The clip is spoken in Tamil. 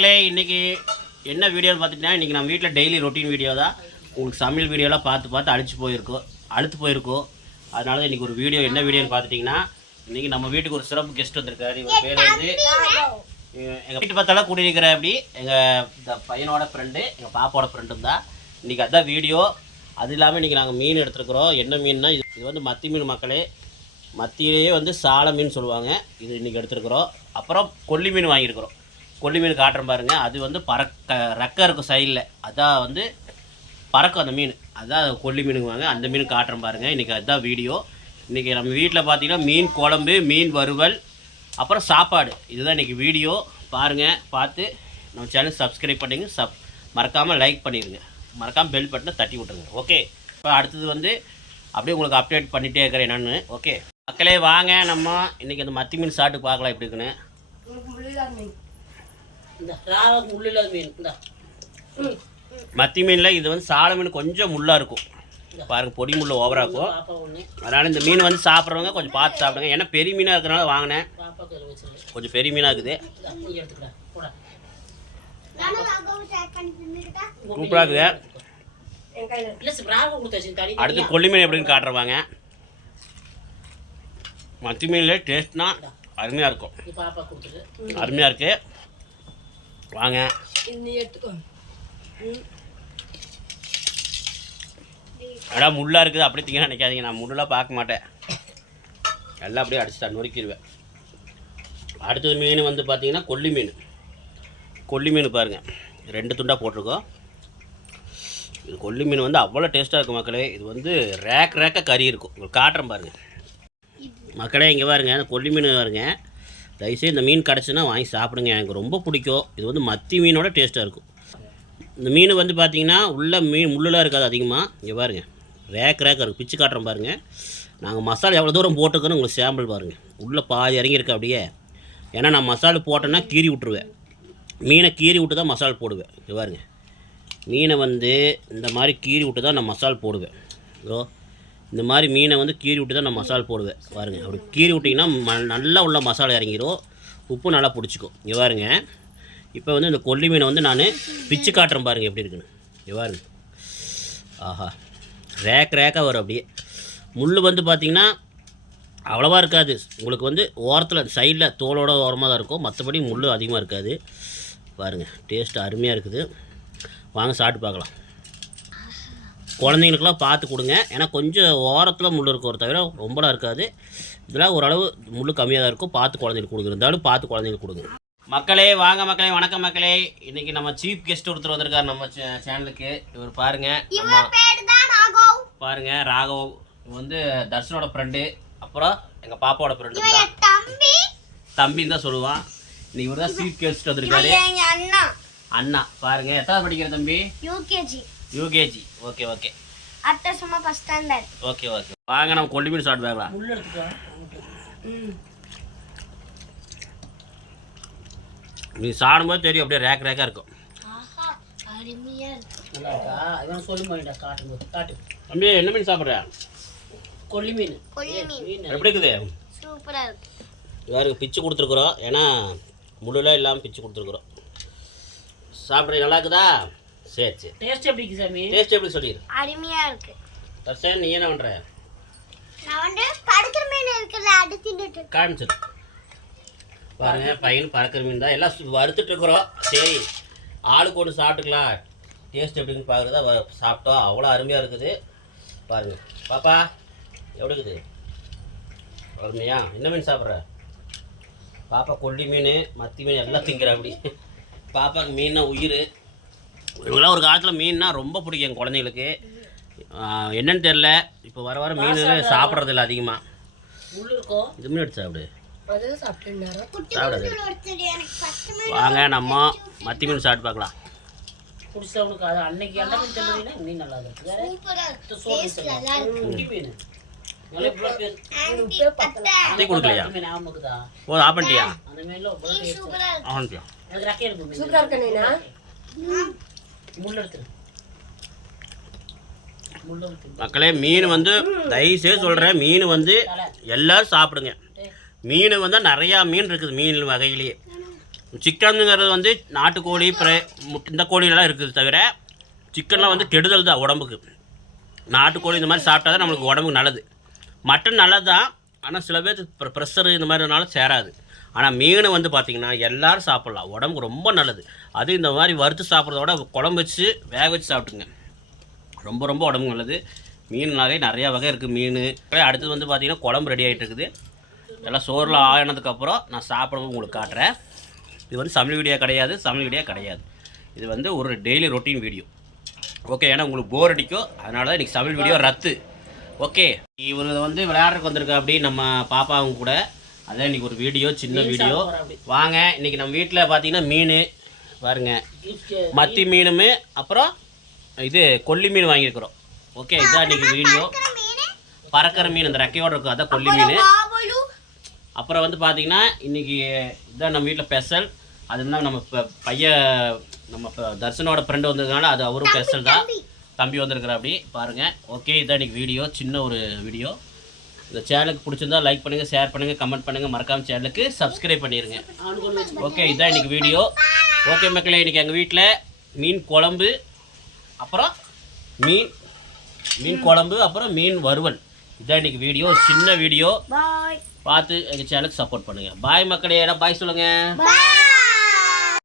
மக்களே, இன்றைக்கி என்ன வீடியோன்னு பார்த்துட்டிங்கன்னா, இன்றைக்கி நம்ம வீட்டில் டெய்லி ரொட்டீன் வீடியோ தான். உங்களுக்கு சமையல் வீடியோலாம் பார்த்து அழுத்து போயிருக்கோம். அதனால தான் இன்றைக்கி ஒரு வீடியோ. என்ன வீடியோன்னு பார்த்துட்டிங்கன்னா, இன்றைக்கி நம்ம வீட்டுக்கு ஒரு சிறப்பு கெஸ்ட் வந்திருக்காரு. இவர் பேர் வந்து எங்கள் வீட்டு பார்த்தாலும் கூட்டியிருக்கிற அப்படி எங்கள் பையனோட ஃப்ரெண்டு, எங்கள் பாப்பாவோட ஃப்ரெண்டும் தான். இன்றைக்கி அதுதான் வீடியோ. அது இல்லாமல் இன்றைக்கி நாங்கள் மீன் எடுத்துருக்குறோம். என்ன மீன்னா, இது வந்து மத்தி மீன் மக்களே. மத்தியிலேயே வந்து சாலை மீன் சொல்லுவாங்க. இது இன்றைக்கி எடுத்துருக்குறோம். அப்புறம் கொல்லி மீன் வாங்கியிருக்கிறோம். கொல்லி மீன் காட்டுறேன் பாருங்கள். அது வந்து ரெக்கை இருக்கும் சைடில், அதான் வந்து பறக்கும் அந்த மீன். அதுதான் கொல்லி மீனுங்க வாங்க. அந்த மீன் காட்டுறேன் பாருங்கள். இன்றைக்கி அதுதான் வீடியோ. இன்றைக்கி நம்ம வீட்டில் பார்த்தீங்கன்னா மீன் குழம்பு, மீன் வறுவல், அப்புறம் சாப்பாடு. இதுதான் இன்றைக்கி வீடியோ. பாருங்கள், பார்த்து நம்ம சேனல் சப்ஸ்கிரைப் பண்ணிங்க. மறக்காமல் லைக் பண்ணிடுங்க. மறக்காமல் பெல் பட்டனை தட்டி விட்டுருங்க. ஓகே, இப்போ அடுத்தது வந்து அப்படியே உங்களுக்கு அப்டேட் பண்ணிகிட்டே இருக்கிறேன் என்னென்னு. ஓகே மக்களே, வாங்க நம்ம இன்றைக்கி அந்த மத்தி மீன் சாப்பிட்டு பார்க்கலாம் எப்படி இருக்குன்னு. மத்தி மீனில் இது வந்து சாலை மீன் கொஞ்சம் முள்ளாக இருக்கும் பாருங்கள். பொடி முள் ஓவராக இருக்கும். அதனால் இந்த மீன் வந்து சாப்பிட்றவங்க கொஞ்சம் பார்த்து சாப்பிடுங்க. ஏன்னா பெரிய மீனாக இருக்கிறனால வாங்கினேன். கொஞ்சம் பெரிய மீனாக இருக்குது. சூப்பராக இருக்குது. அடுத்து கொல்லி மீன் எப்படின்னு காட்டுறவாங்க. மத்தி மீனில் டேஸ்ட்னா அருமையாக இருக்கும். அருமையாக இருக்குது. வாங்க. ஆனால் முள்ளாக இருக்குது அப்படி திங்க நினைக்காதீங்க. நான் முள்ளெலாம் பார்க்க மாட்டேன். எல்லாம் அப்படியே அடிச்சு நொறுக்கிடுவேன். அடுத்தது மீன் வந்து பார்த்தீங்கன்னா கொல்லி மீன். கொல்லி மீன் பாருங்கள், 2 துண்டாக போட்டிருக்கோம். இது கொல்லி மீன் வந்து அவ்வளோ டேஸ்ட்டாக இருக்கும் மக்களே. இது வந்து ரேக்காக கறி இருக்கும். உங்களுக்கு காட்டுறேன் பாருங்கள் மக்களே. இங்கே பாருங்கள், அந்த கொல்லி மீன் பாருங்க. தயவுசெய்து இந்த மீன் கிடச்சுன்னா வாங்கி சாப்பிடுங்க. எனக்கு ரொம்ப பிடிக்கும். இது வந்து மத்தி மீனோட டேஸ்ட்டாக இருக்கும். இந்த மீன் வந்து பார்த்திங்கன்னா உள்ள மீன் முள்ளெலாம் இருக்காது அதிகமாக. இங்கே பாருங்கள், ரேக்காக இருக்கும். பிச்சு காட்டுறோம் பாருங்கள். நாங்கள் மசாலா எவ்வளோ தூரம் போட்டுக்கன்னு உங்களுக்கு சாம்பிள் பாருங்கள். உள்ளே பாதி இறங்கியிருக்கு அப்படியே. ஏன்னா நான் மசாலா போட்டேன்னா கீறி விட்ருவேன். மீனை கீறி விட்டு தான் மசாலா போடுவேன். இங்கே பாருங்கள், மீனை வந்து இந்த மாதிரி கீறி விட்டு தான் நான் மசாலா போடுவேன். இந்த மாதிரி மீனை வந்து கீறி விட்டு தான் நான் மசாலா போடுவேன். பாருங்கள், அப்படி கீறி விட்டிங்கன்னா நல்லா உள்ள மசாலா இறங்கிடும். உப்பு நல்லா பிடிச்சிக்கும். இங்கே பாருங்க, இப்போ வந்து இந்த கொல்லி மீனை வந்து நான் பிச்சு காட்டுறேன் பாருங்கள் எப்படி இருக்குன்னு. இங்கே பாருங்க, ஆஹா, ரேக்காக வரும் அப்படியே. முள் வந்து பார்த்திங்கன்னா அவ்வளோவா இருக்காது. உங்களுக்கு வந்து ஓரத்தில் சைடில் தோலோட ஓரமாக தான் இருக்கும். மற்றபடி முள் அதிகமாக இருக்காது. பாருங்கள், டேஸ்ட் அருமையாக இருக்குது. வாங்க சாப்பிட்டு பார்க்கலாம். குழந்தைங்களுக்கெல்லாம் பார்த்து கொடுங்க. ஏன்னா கொஞ்சம் ஓரத்தில் முள் இருக்கும் தவிர ரொம்பலாம் இருக்காது. இதெல்லாம் ஓரளவு முள் கம்மியாக தான் இருக்கும். பார்த்து குழந்தைங்களுக்கு கொடுங்க. இருந்தாலும் பார்த்து குழந்தைங்களுக்கு கொடுங்க. மக்களே வாங்க மக்களே, வணக்கம் மக்களே. இன்றைக்கி நம்ம சீஃப் கெஸ்ட் ஒருத்தர் வந்திருக்கார் நம்ம சேனலுக்கு. இவர் பாருங்கள், பாருங்கள் ராகவ். இவர் வந்து தர்ஷனோட ஃப்ரெண்டு, அப்புறம் எங்கள் பாப்பாவோட ஃப்ரெண்டு தான். தம்பின்னு தான் சொல்லுவான். இன்னைக்கு இவர் தான் சீஃப் கெஸ்ட் வந்திருக்காரு. அண்ணா பாருங்கள், எத்தனை படிக்கிற தம்பி? யூகேஜி. Okay okay. அடுத்த சும்மா ஃபர்ஸ்ட் ஸ்டாண்டர்ட். Okay okay. வாங்க நம்ம கொல்லி மீன் சாப்பிட்டு பார்க்கலாம். நீ சாப்பிடும்போது தெரியும், அப்படியே ரேக்காக இருக்கும். தம்பி என்ன மீன் சாப்பிட்ற? கொல்லி மீன். எப்படி இருக்குது? சூப்பரா இருக்கு. யாருக்கு பிச்சு கொடுத்துருக்குறோம். ஏன்னா முள்ளெல்லாம் இல்லாமல் பிச்சு கொடுத்துருக்குறோம். சாப்பிட்றது நல்லா இருக்குதா? சரி சரி. டேஸ்ட் எப்படி இருக்கு சாமி? டேஸ்ட் எப்படி சொல்லிடு. அருமையா இருக்கு. தர்ஷன், நீ என்ன பண்ற? நான் வந்து பறக்கிற மீன் இருக்குல்ல, அது தின்னுட்டு காமிச்சிரு. பாருங்க, பையன் பறக்கிற மீன் தான். எல்லாம் வறுத்துட்டு இருக்கிறோம். சரி, ஆளுக்கு ஒன்று சாப்பிட்டுக்கலாம். டேஸ்ட் எப்படின்னு பார்க்குறதா சாப்பிட்டோம். அவ்வளோ அருமையாக இருக்குது. பாருங்க பாப்பா, எப்படி இருக்குது? அருமையா? என்ன மீன் சாப்பிட்ற? பாப்பா கொல்லி மீன், மத்தி மீன் எல்லாம் திங்கிற. அப்படி பாப்பாவுக்கு மீன்னா உயிர். இவங்களாம் ஒரு காலத்தில் மீன்னா ரொம்ப பிடிக்கும் என் குழந்தைங்களுக்கு. என்னன்னு தெரில, இப்போ வர வர மீன் சாப்பிட்றது இல்லை அதிகமாக. இது மீன் எடுத்து சாப்பிடு. வாங்க நம்ம மத்தி மீன் சாப்பிட்டு பார்க்கலாம். கொடுக்கலையா? ஓ, ஆஃப் பண்ணிட்டியா? மக்களே, மீன் வந்து தயவுசெய்து சொல்கிறேன், மீன் வந்து எல்லோரும் சாப்பிடுங்க. மீன் வந்து நிறையா மீன் இருக்குது. மீன் வகையிலேயே சிக்கனுங்கிறது வந்து நாட்டுக்கோழி இந்த கோழியெல்லாம் இருக்குது தவிர சிக்கன்லாம் வந்து கெடுதல் தான் உடம்புக்கு. நாட்டுக்கோழி இந்த மாதிரி சாப்பிட்டா தான் நம்மளுக்கு உடம்புக்கு நல்லது. மட்டன் நல்லது தான், ஆனால் சில பேர் ப்ரெஷரு இந்த மாதிரினால சேராது. ஆனால் மீன் வந்து பார்த்திங்கன்னா எல்லோரும் சாப்பிட்லாம், உடம்புக்கு ரொம்ப நல்லது. அது இந்த மாதிரி வறுத்து சாப்பிட்றத விட குழம்பு வச்சு வேக வச்சு சாப்பிட்டுங்க, ரொம்ப ரொம்ப உடம்புக்கு நல்லது. மீன்னாலே நிறையா வகை இருக்குது மீன். அடுத்தது வந்து பார்த்திங்கன்னா குழம்பு ரெடி ஆகிட்டு இருக்குது. எல்லாம் சோறில் ஆனதுக்கப்புறம் நான் சாப்பிடும்போது உங்களுக்கு காட்டுறேன். இது வந்து சமையல் வீடியோ கிடையாது, இது வந்து ஒரு டெய்லி ரொட்டீன் வீடியோ. ஓகே, ஏன்னா உங்களுக்கு போர் அடிக்கும், அதனால தான் இன்றைக்கி சமையல் வீடியோ ரத்து. ஓகே, இவர் வந்து விளையாடுறதுக்கு வந்திருக்கா அப்படி நம்ம பாப்பாவும் கூட. அதான் இன்றைக்கி ஒரு வீடியோ, சின்ன வீடியோ. வாங்க, இன்றைக்கி நம்ம வீட்டில் பார்த்தீங்கன்னா மீன் பாருங்க, மத்தி மீனும் அப்புறம் இது கொல்லி மீன் வாங்கியிருக்கிறோம். ஓகே, இதுதான் இன்றைக்கி வீடியோ. பறக்கிற மீன் இந்த ரெக்கையோடு இருக்கும், அதான் கொல்லி மீன். அப்புறம் வந்து பார்த்தீங்கன்னா இன்றைக்கி இதுதான் நம்ம வீட்டில் ஸ்பெஷல். அதுதான் நம்ம நம்ம தர்ஷனோட ஃப்ரெண்டு வந்ததுனால அது அவரும் ஸ்பெஷல் தான். தம்பி வந்திருக்கிற அப்படி பாருங்கள். ஓகே, இதுதான் இன்றைக்கி வீடியோ, சின்ன ஒரு வீடியோ. இந்த சேனலுக்கு பிடிச்சிருந்தா லைக் பண்ணுங்கள், ஷேர் பண்ணுங்கள், கமெண்ட் பண்ணுங்கள், மறக்காமல் சேனலுக்கு சப்ஸ்கிரைப் பண்ணிடுங்க. ஓகே, இதுதான் இன்றைக்கி வீடியோ. ஓகே மக்களே, இன்றைக்கி எங்கள் வீட்டில் மீன் குழம்பு, அப்புறம் மீன் குழம்பு, அப்புறம் மீன் வறுவல். இதுதான் இன்றைக்கி வீடியோ, சின்ன வீடியோ. பார்த்து எங்கள் சேனலுக்கு சப்போர்ட் பண்ணுங்கள். பாய் மக்களே, பாய் சொல்லுங்கள்.